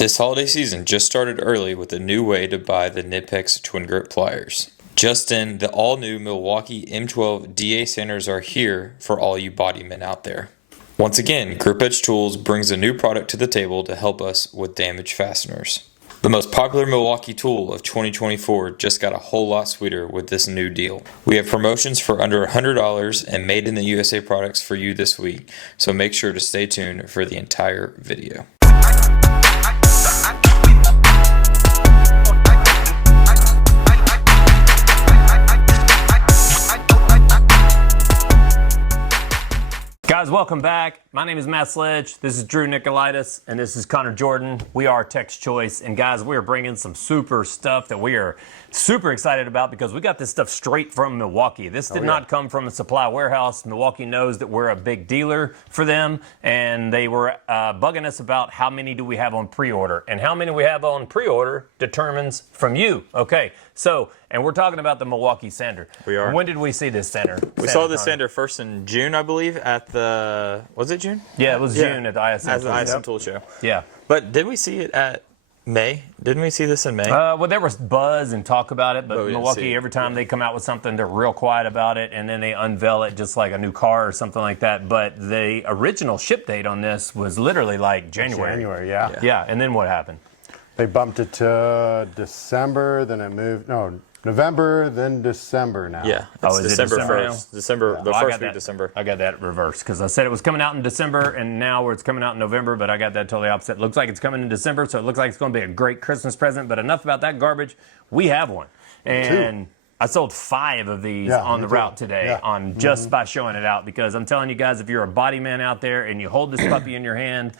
This holiday season just started early with a new way to buy the Knipex twin grip pliers. Just in, the all-new Milwaukee M12 DA sanders are here for all you bodymen out there. Once again, Grip Edge Tools brings a new product to the table to help us with damaged fasteners. The most popular Milwaukee tool of 2024 just got a whole lot sweeter with this new deal. We have promotions for under $100 and made in the USA products for you this week, so make sure to stay tuned for the entire video. Guys, welcome back. My name is Matt Sledge. This is Drew Nicolaitis, and this is Connor Jordan. We are Tech's Choice, and guys, we are bringing some super stuff that we are super excited about because we got this stuff straight from Milwaukee. This did not come from a supply warehouse. Milwaukee knows that we're a big dealer for them, and they were bugging us about how many do we have on pre-order, and how many we have on pre-order determines from you. Okay, so, and we're talking about the Milwaukee sander. We are. When did we see this sander? We saw this sander first in June, I believe, at the, was it June? Yeah, it was June at the ISM. At the ISM Tool Show. Yeah. But did we see it at May? Didn't we see this in May? Well, there was buzz and talk about it, but we didn't see Milwaukee, it. every time they come out with something, they're real quiet about it, and then they unveil it just like a new car or something like that. But the original ship date on this was literally like January. Yeah, and then what happened? They bumped it to December, then it moved, November, then December now. Yeah, it's is it December December 1st. December, the Well, first week of December. I got that reversed because I said it was coming out in December, and now it's coming out in November, but I got that totally opposite. It looks like it's coming in December, so it looks like it's going to be a great Christmas present, but enough about that garbage. We have one. And I sold 5 of these on the route today on just by showing it out, because I'm telling you guys, if you're a body man out there and you hold this puppy in your hand,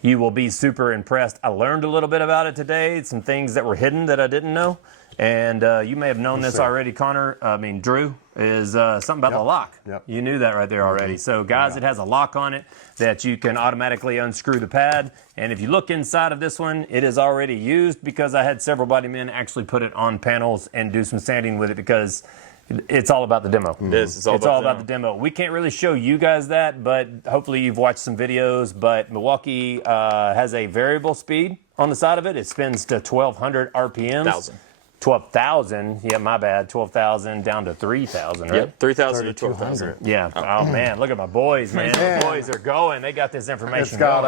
you will be super impressed. I learned a little bit about it today, some things that were hidden that I didn't know. And you may have known this already, Drew, is something about the lock. You knew that right there already. So, guys, it has a lock on it that you can automatically unscrew the pad. And if you look inside of this one, it is already used, because I had several body men actually put it on panels and do some sanding with it, because it's all about the demo. It is. It's all about the demo. We can't really show you guys that, but hopefully you've watched some videos. But Milwaukee has a variable speed on the side of it. It spins to 1,200 RPMs. 12,000, yeah, my bad. 12,000 down to 3,000, right? Yep, 3,000 to 12,000. Yeah. Oh man, look at my boys, man. The boys are going. They got this information. It's got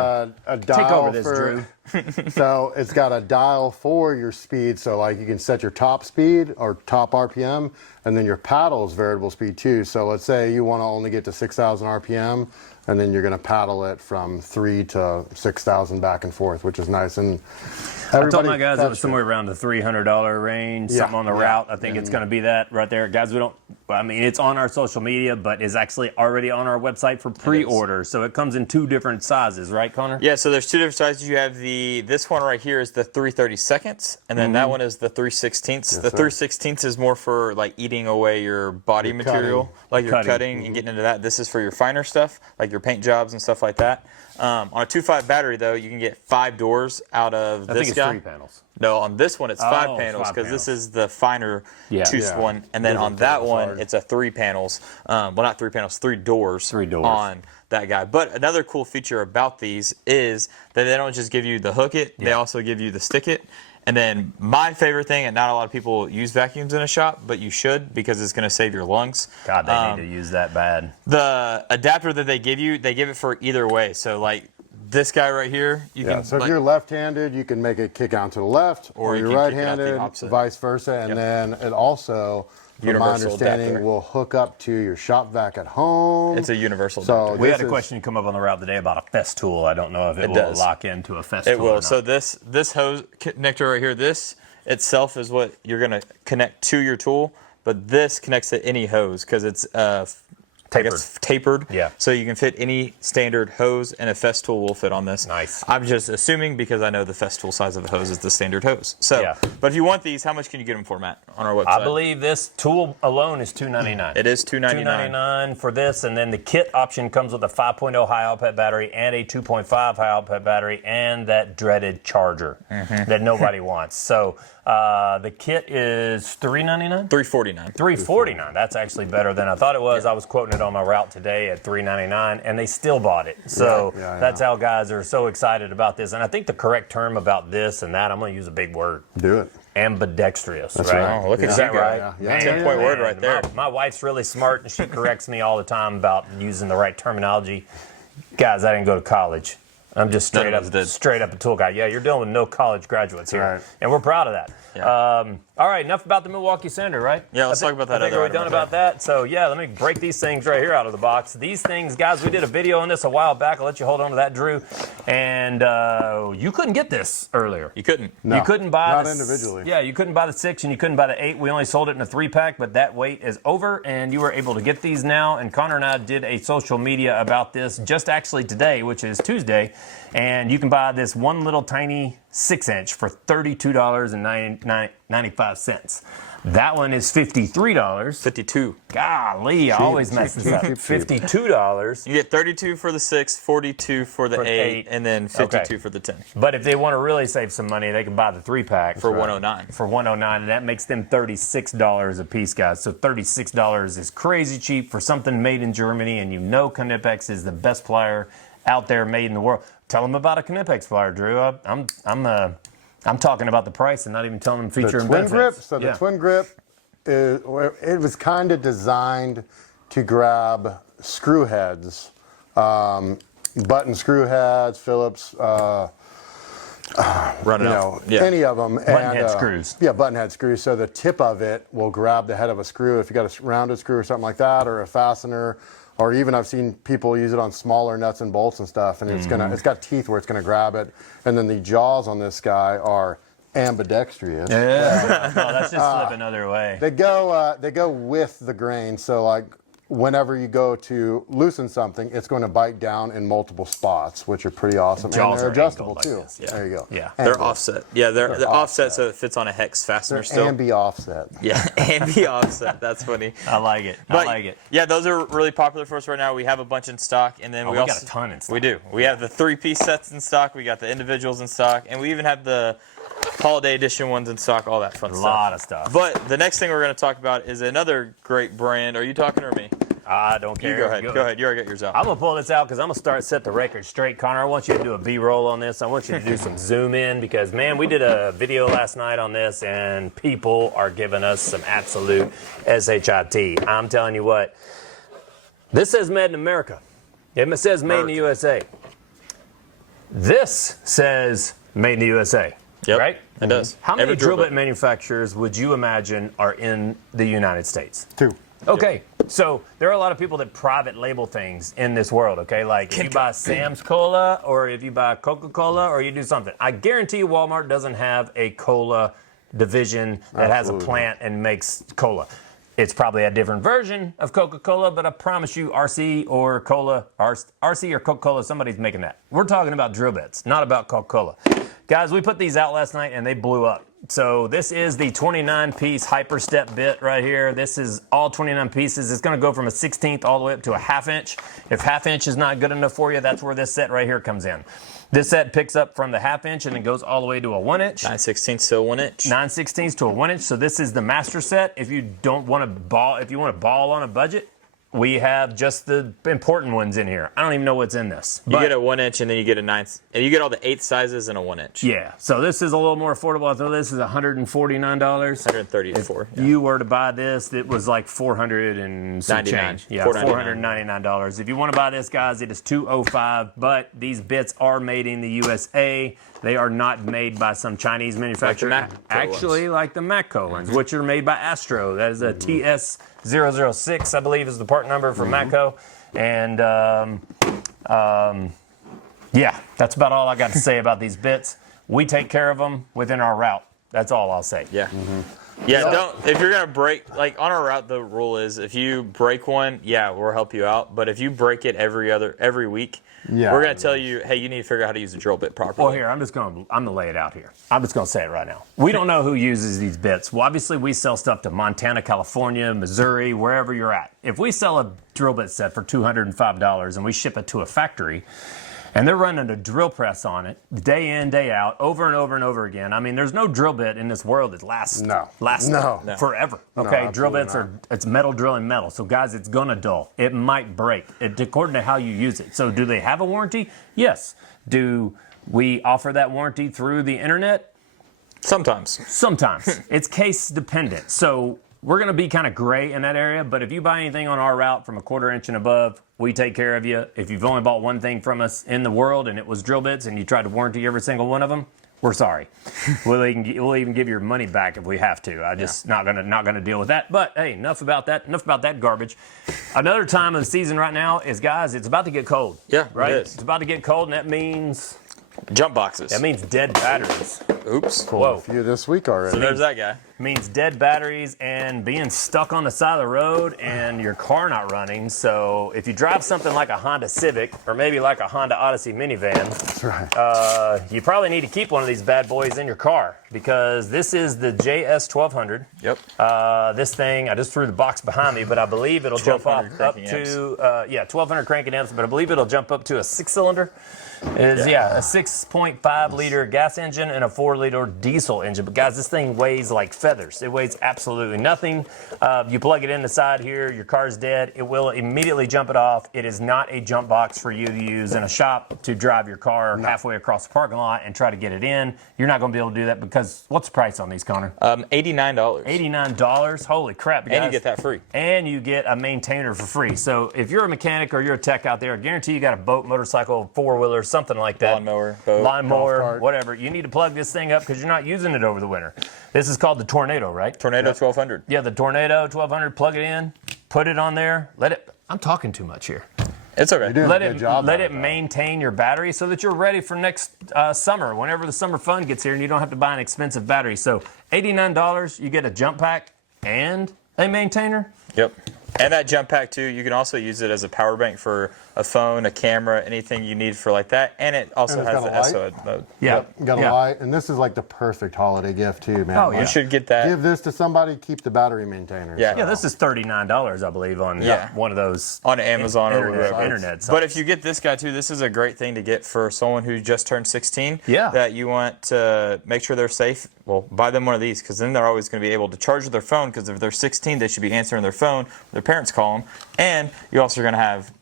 a dial. Take over this, Drew. So it's got a dial for your speed. So like you can set your top speed or top RPM, and then your paddle is variable speed too. So let's say you want to only get to 6,000 RPM, and then you're going to paddle it from 3 to 6,000 back and forth, which is nice. And I told my guys it was somewhere around the $300 range, something on the route. I think it's going to be that right there. Guys, it's on our social media, but is actually already on our website for pre-order. So it comes in 2 different sizes, right, Connor? Yeah, so there's 2 different sizes. You have this one right here is the 3/32, and then that one is the 3/16. The 3/16 is more for like eating away your body material, like you're cutting and getting into that. This is for your finer stuff, like your paint jobs and stuff like that. On a 2.5 battery, though, you can get 5 doors out of this guy. I think it's 3 panels. No, on this one it's 5 panels, because this is the finer tooth one, and then on that one it's a 3 panels. Well, not 3 panels, 3 doors. 3 doors on that guy. But another cool feature about these is that they don't just give you the hook it; they also give you the stick it. And then my favorite thing, and not a lot of people use vacuums in a shop, but you should, because it's going to save your lungs. God, they need to use that bad. The adapter that they give you, they give it for either way. So like this guy right here, you can. So if you're left-handed, you can make it kick out to the left, or you're right-handed, vice versa, and then it also, from my understanding, will hook up to your shop vac at home. It's a universal adapter. We had a question come up on the route today about a Festool. I don't know if it will lock into a Festool. It will. So this hose connector right here, this itself is what you're going to connect to your tool, but this connects to any hose, because it's tapered. Yeah. So you can fit any standard hose, and a Festool will fit on this. Nice. I'm just assuming, because I know the Festool size of a hose is the standard hose. So, but if you want these, how much can you get them for, Matt, on our website? I believe this tool alone is $299. It is $299. $299 for this, and then the kit option comes with a 5.0 high output battery and a 2.5 high output battery and that dreaded charger that nobody wants. So the kit is $399? $349. $349. That's actually better than I thought it was. I was quoting it it on my route today at $3.99, and they still bought it. So that's how guys are so excited about this. And I think the correct term about this and that, I'm going to use a big word. Do it. Ambidextrous, That's right? Oh, look at Is that, that right? Yeah. 10-point word right there. My wife's really smart, and she corrects me all the time about using the right terminology. Guys, I didn't go to college. I'm just straight up a tool guy. Yeah, you're dealing with no college graduates here, Right. and we're proud of that. Yeah. All right, enough about the Milwaukee Sander, right? Yeah, let's talk about that. I think we're done about that. So yeah, let me break these things right here out of the box. These things, guys, we did a video on this a while back. I'll let you hold on to that, Drew. And you couldn't get this earlier. You couldn't. No, You couldn't buy not the individually. Yeah, you couldn't buy the 6 and you couldn't buy the 8. We only sold it in a 3-pack, but that wait is over, and you were able to get these now. And Connor and I did a social media about this just actually today, which is Tuesday, and you can buy this one little tiny 6-inch for $32.95. That one is $53. 52. Golly, I always mess this up. $52. You get 32 for the 6, 42 for the 8, and then 52 for the 10. But if they want to really save some money, they can buy the 3-pack For 109. For 109, and that makes them $36 a piece, guys. So $36 is crazy cheap for something made in Germany, and you know Knipex is the best plier out there made in the world. Tell them about a Knipex plier, Drew. I'm talking about the price and not even telling them feature and benefits. Grip. So the twin grip, it was kind of designed to grab screw heads, button screw heads, Phillips. Any of them. Button-head screws. Yeah, button-head screws. So the tip of it will grab the head of a screw if you got a rounded screw or something like that, or a fastener, or even I've seen people use it on smaller nuts and bolts and stuff, and it's got teeth where it's gonna grab it. And then the jaws on this guy are ambidextrous. Yeah. No, that's just flip another way. They go with the grain. So like whenever you go to loosen something, it's going to bite down in multiple spots, which are pretty awesome. Jaws and they're are adjustable angled too. like this. Yeah. There you go. Yeah. They're offset. Yeah, they're offset so it fits on a hex fastener still. Ambi offset. Yeah, ambi offset. That's funny. I like it. But, I like it. Yeah, those are really popular for us right now. We have a bunch in stock, and then we also got a ton in stock. We do. We have the 3-piece sets in stock. We got the individuals in stock, and we even have the holiday edition ones in stock. All that fun stuff. A lot of stuff. But the next thing we're going to talk about is another great brand. Are you talking or me? I don't care. You go ahead. Go ahead. You already got yours out. I'm going to pull this out because I'm going to set the record straight. Connor, I want you to do a B-roll on this. I want you to do some zoom in because, man, we did a video last night on this, and people are giving us some absolute SHIT. I'm telling you what, this says made in America. It says made in the USA. This says made in the USA. Yep, right? It does. How many Every drill bit manufacturers would you imagine are in the United States? 2. Okay, so there are a lot of people that private label things in this world, okay? Like if you buy Sam's Cola or if you buy Coca-Cola or you do something. I guarantee you Walmart doesn't have a cola division that has a plant and makes cola. It's probably a different version of Coca-Cola, but I promise you RC or Cola, RC or Coca-Cola, somebody's making that. We're talking about drill bits, not about Coca-Cola. Guys, we put these out last night and they blew up. So this is the 29-piece hyper step bit right here. This is all 29 pieces. It's going to go from a 16th all the way up to a 1/2 inch. If 1/2 inch is not good enough for you, that's where this set right here comes in. This set picks up from the 1/2 inch and it goes all the way to a 1 inch. 9/16 to a 1 inch. 9/16 to a 1 inch. So this is the master set. If you don't want to ball, if you want to ball on a budget, we have just the important ones in here. I don't even know what's in this. You get a 1 inch and then you get a 9, and you get all the 8 sizes in a 1 inch. Yeah, so this is a little more affordable. I thought this is $149. 134. If you were to buy this, it was like $400 and some 99. change. Yeah, $499. $499. If you want to buy this, guys, it is $205. But these bits are made in the USA. They are not made by some Chinese manufacturer. Like the Matco Actually, like the Matco ones, which are made by Astro. That is a TS006, I believe, is the part number for Matco. And yeah, that's about all I got to say about these bits. We take care of them within our route. That's all I'll say. Yeah. Yeah, if you're going to break, like on our route, the rule is if you break one, yeah, we'll help you out. But if you break it every week, we're going to tell you, hey, you need to figure out how to use the drill bit properly. Well, here, I'm going to lay it out here. I'm just going to say it right now. We don't know who uses these bits. Well, obviously, we sell stuff to Montana, California, Missouri, wherever you're at. If we sell a drill bit set for $205 and we ship it to a factory, And they're running a drill press on it day in, day out, over and over and over again. I mean, there's no drill bit in this world that lasts forever. Okay, No, drill bits not. it's metal drilling metal. So guys, it's gonna dull. It might break. According to how you use it. So do they have a warranty? Yes. Do we offer that warranty through the internet? Sometimes. Sometimes. It's case dependent. So we're going to be kind of gray in that area, but if you buy anything on our route from a 1/4 inch and above, we take care of you. If you've only bought one thing from us in the world and it was drill bits and you tried to warranty every single one of them, we're sorry. We'll even give your money back if we have to. Not gonna deal with that. But hey, enough about that. Enough about that garbage. Another time of the season right now is, guys, it's about to get cold. Yeah, right. it is. It's about to get cold, and that means Jump boxes. that means dead batteries. Oops. Whoa. A few this week already. So there's that guy. Means dead batteries and being stuck on the side of the road and your car not running. So if you drive something like a Honda Civic or maybe like a Honda Odyssey minivan, That's right. you probably need to keep one of these bad boys in your car, because this is the JS1200. Yep. This thing, I just threw the box behind me, but I believe it'll jump up 1200 to 1,200 cranking amps, but I believe it'll jump up to a 6-cylinder. It is, a 6.5 liter gas engine and a 4-liter diesel engine. But guys, this thing weighs like feathers. It weighs absolutely nothing. You plug it in the side here, your car's dead. It will immediately jump it off. It is not a jump box for you to use in a shop to drive your car halfway across the parking lot and try to get it in. You're not going to be able to do that, because what's the price on these, Connor? $89. $89. Holy crap, guys. And you get that free. And you get a maintainer for free. So if you're a mechanic or you're a tech out there, I guarantee you got a boat, motorcycle, four-wheeler, something like that. Lawnmower, boat, Lawnmower, golf cart. whatever. You need to plug this thing up because you're not using it over the winter. This is called the Tornado, right? Tornado 1200. Yeah, the Tornado 1200. Plug it in, put it on there. I'm talking too much here. It's okay. You're doing a good job Let out it of that. maintain your battery so that you're ready for next summer, whenever the summer fun gets here and you don't have to buy an expensive battery. So $89, you get a jump pack and a maintainer. Yep. And that jump pack too, you can also use it as a power bank for a phone, a camera, anything you need for like that. And it also And it's has got the a SOS mode. Yeah. Got a light, and this is like the perfect holiday gift too, man. Oh, yeah. You should get that. Give this to somebody, keep the battery maintainer. Yeah. Yeah, this is $39, I believe, on one of those On Amazon or whatever. internet sites. But if you get this guy too, this is a great thing to get for someone who just turned 16. Yeah. That you want to make sure they're safe. Well, buy them one of these, because then they're always going to be able to charge their phone, because if they're 16, they should be answering their phone. Their parents call them. And you also are going to have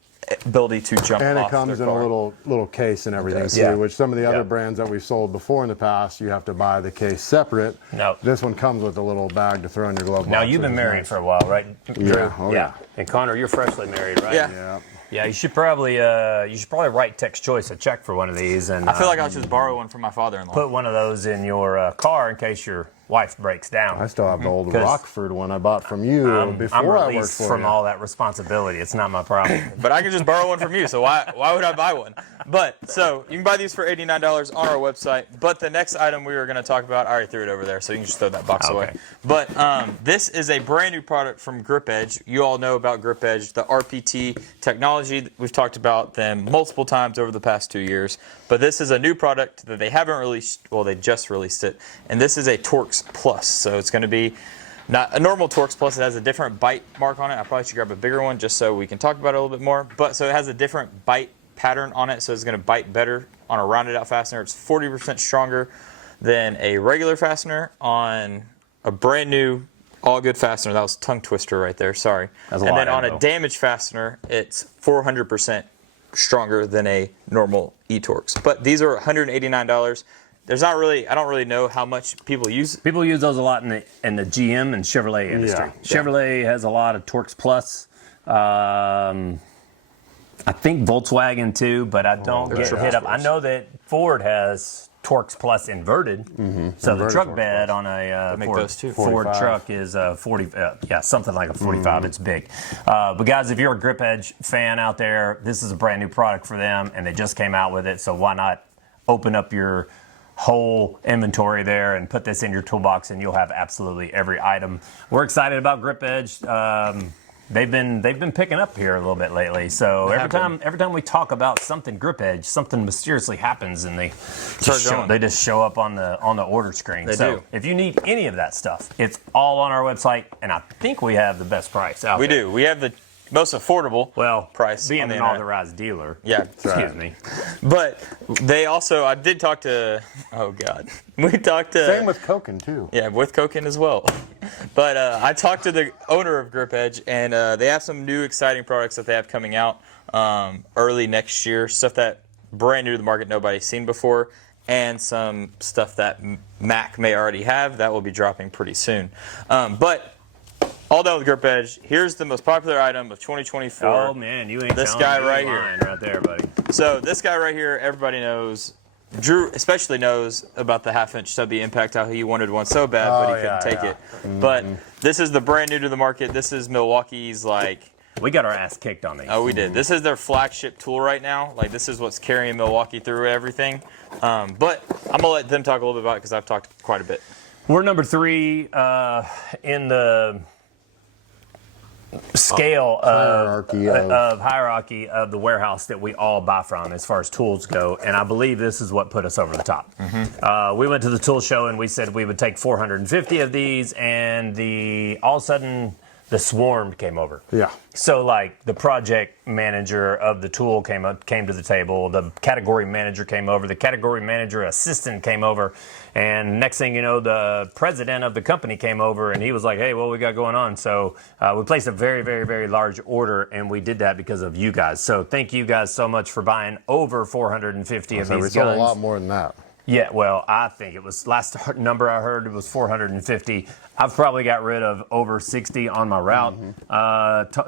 ability to jump And off it comes their in car. a little case and everything does. too, Yeah. which some of the Yeah. other brands that we've sold before in the past, you have to buy the case separate. No. This one comes with a little bag to throw in your glove box. Now, you've been which is married nice. for a while, right? Yeah, oh, yeah. And Connor, you're freshly married, right? Yeah. Yeah. Yeah, you should probably write Tex Choice a check for one of these, and I feel like I should just borrow one from my father-in-law. put one of those in your car in case your wife breaks down. I still have the old 'Cause Rockford one I bought from you I'm before I worked released for from you. all that responsibility. It's not my problem. But I can just borrow one from you, so why would I buy one? But, so, you can buy these for $89 on our website. But the next item we were going to talk about, I already threw it over there, so you can just throw that box away. But this is a brand new product from Grip Edge. You all know about Grip Edge, the RPT technology. We've talked about them multiple times over the past 2 years. But this is a new product that they haven't released. Well, they just released it. And this is a Torx Plus. So it's going to be not a normal Torx Plus. It has a different bite mark on it. I probably should grab a bigger one just so we can talk about it a little bit more. But so it has a different bite pattern on it, so it's going to bite better on a rounded out fastener. It's 40% stronger than a regular fastener on a brand new all good fastener. That was a tongue twister right there, sorry. That's a and lot, then on I know. a damaged fastener, it's 400% stronger than a normal e-Torx. But these are $189. There's not really, I don't really know how much people use. People use those a lot in the GM and Chevrolet industry. Yeah. Chevrolet has a lot of Torx Plus. I think Volkswagen too, but I don't get triple hit up. I Torx. know that Ford has Torx Plus inverted. So the Inverted truck Torx bed Plus. on a make Ford, those too. Ford 45. truck is 40, something like a 45. It's big. But guys, if you're a Grip Edge fan out there, this is a brand new product for them, and they just came out with it. So why not open up your whole inventory there and put this in your toolbox, and you'll have absolutely every item. We're excited about Grip Edge. They've been picking up here a little bit lately. So every time we talk about something Grip Edge, something mysteriously happens, and they just show up on the order screen. They so do. if you need any of that stuff, it's all on our website, and I think we have the best price out We there. do. We have the most affordable price. Being on the an internet. authorized dealer. Yeah. Excuse me. But they also, I did talk to, oh God, we talked to. Same with Koken too. Yeah, with Koken as well. But I talked to the owner of Grip Edge, and they have some new exciting products that they have coming out early next year. Stuff that brand new to the market, nobody's seen before, and some stuff that Mac may already have that will be dropping pretty soon. But all done with Grip Edge. Here's the most popular item of 2024. Oh man, you ain't this telling guy me right lying here. right there, buddy. So this guy right here, everybody knows. Drew especially knows about the 1/2-inch stubby impact, how he wanted one so bad, but he couldn't take it. But this is the brand new to the market. This is Milwaukee's We got our ass kicked on these. Oh, we did. This is their flagship tool right now. This is what's carrying Milwaukee through everything. But I'm gonna let them talk a little bit about it because I've talked quite a bit. We're number 3 in the scale of hierarchy of the warehouse that we all buy from as far as tools go, and I believe this is what put us over the top. We went to the tool show and we said we would take 450 of these, and all of a sudden the swarm came over. Yeah. So the project manager of the tool came to the table, the category manager came over, the category manager assistant came over, and next thing you know, the president of the company came over, and he was like, hey, what we got going on? So we placed a very, very, very large order, and we did that because of you guys. So thank you guys so much for buying over 450 of these guns. We sold a lot more than that. Yeah, well, I think it was, last number I heard, it was 450. I've probably got rid of over 60 on my route.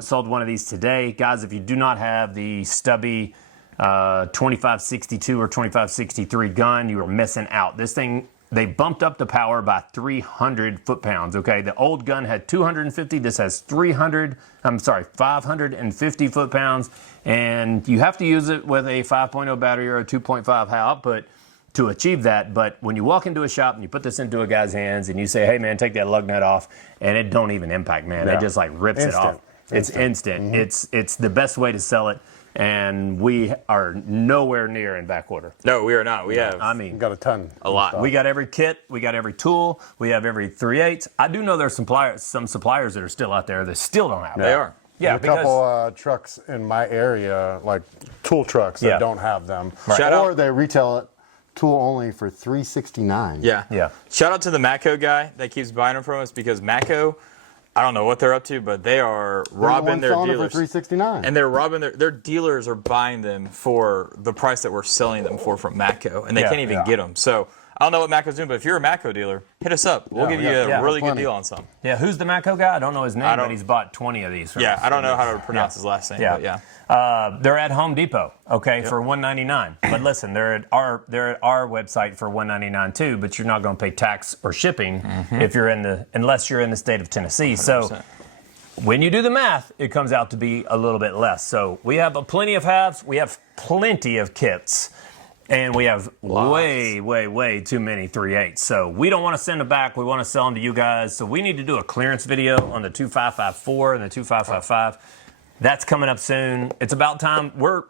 Sold one of these today. Guys, if you do not have the stubby 2562 or 2563 gun, you are missing out. This thing, they bumped up the power by 300 foot-pounds, okay? The old gun had 250. This has 550 foot-pounds. And you have to use it with a 5.0 battery or a 2.5 high output to achieve that. But when you walk into a shop and you put this into a guy's hands and you say, hey man, take that lug nut off, and it don't even impact, man. It just rips it off. It's instant. It's the best way to sell it, and we are nowhere near in back order. No, we are not. We have. We got a ton. A lot. We got every kit. We got every tool. We have every 3/8. I do know there's some suppliers that are still out there that still don't have it. They are. Yeah, There's a couple trucks in my area, tool trucks, that don't have them. Shout or out. they retail it tool only for $369. Yeah. Shout out to the Matco guy that keeps buying them from us, because Matco, I don't know what they're up to, but they are robbing their dealers. For $369. And they're robbing their dealers are buying them for the price that we're selling them for from Matco, and they can't even get them. So I don't know what Matco's doing, but if you're a Matco dealer, hit us up. We'll give you a really good deal on some. Yeah, who's the Matco guy? I don't know his name, but he's bought 20 of these from us. I don't know how to pronounce his last name, but yeah. They're at Home Depot, for $199. But listen, they're at our website for $199 too. But you're not going to pay tax or shipping if you're unless you're in the state of Tennessee. 100%. So when you do the math, it comes out to be a little bit less. So we have plenty of halves. We have plenty of kits. And we have way, way, way too many 3/8. So we don't want to send them back. We want to sell them to you guys. So we need to do a clearance video on the 2554 and the 2555. That's coming up soon. It's about time. We're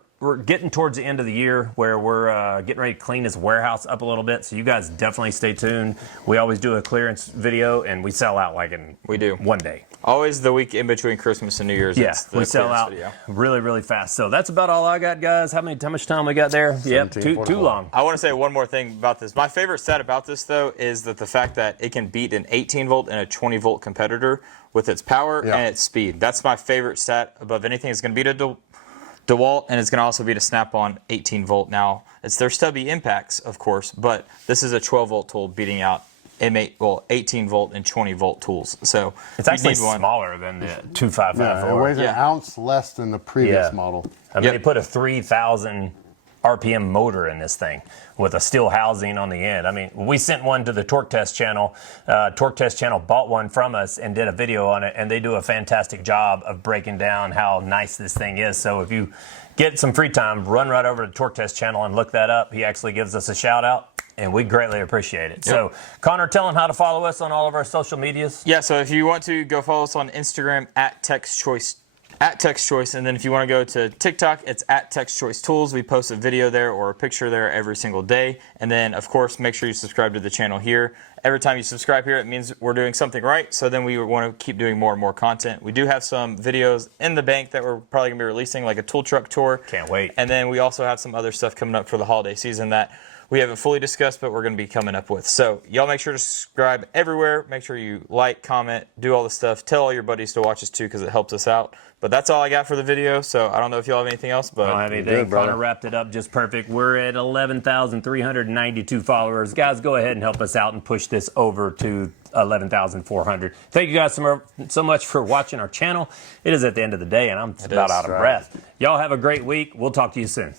getting towards the end of the year where we're getting ready to clean this warehouse up a little bit. So you guys definitely stay tuned. We always do a clearance video, and we sell out in one day. Always the week in between Christmas and New Year's. Yeah, we sell out really, really fast. So that's about all I got, guys. How much time we got there? Yep, too long. I want to say one more thing about this. My favorite stat about this, though, is that the fact that it can beat an 18-volt and a 20-volt competitor with its power and its speed. That's my favorite stat above anything. It's going to beat a DeWalt, and it's going to also beat a Snap-on 18-volt. Now, it's their stubby impacts, of course, but this is a 12-volt tool beating out 18-volt and 20-volt tools. So it's actually smaller than the 2554. It weighs an ounce less than the previous model. I mean, they put a 3,000 RPM motor in this thing with a steel housing on the end. I mean, we sent one to the Torque Test channel. Torque Test channel bought one from us and did a video on it, and they do a fantastic job of breaking down how nice this thing is. So if you get some free time, run right over to the Torque Test channel and look that up. He actually gives us a shout out, and we greatly appreciate it. So, Connor, tell them how to follow us on all of our social medias. Yeah, so if you want to go follow us on Instagram at Tech's Choice at Tech's Choice. And then if you want to go to TikTok, it's at Tech's Choice Tools. We post a video there or a picture there every single day. And then, of course, make sure you subscribe to the channel here. Every time you subscribe here, it means we're doing something right. So then we want to keep doing more and more content. We do have some videos in the bank that we're probably going to be releasing, like a tool truck tour. Can't wait. And then we also have some other stuff coming up for the holiday season that we haven't fully discussed, but we're going to be coming up with. So y'all make sure to subscribe everywhere. Make sure you like, comment, do all the stuff. Tell all your buddies to watch us too, because it helps us out. But that's all I got for the video. So I don't know if y'all have anything else. But I don't have anything. Connor wrapped it up just perfect. We're at 11,392 followers. Guys, go ahead and help us out and push this over to 11,400. Thank you guys so much for watching our channel. It is at the end of the day, and I'm about out of breath. Y'all have a great week. We'll talk to you soon.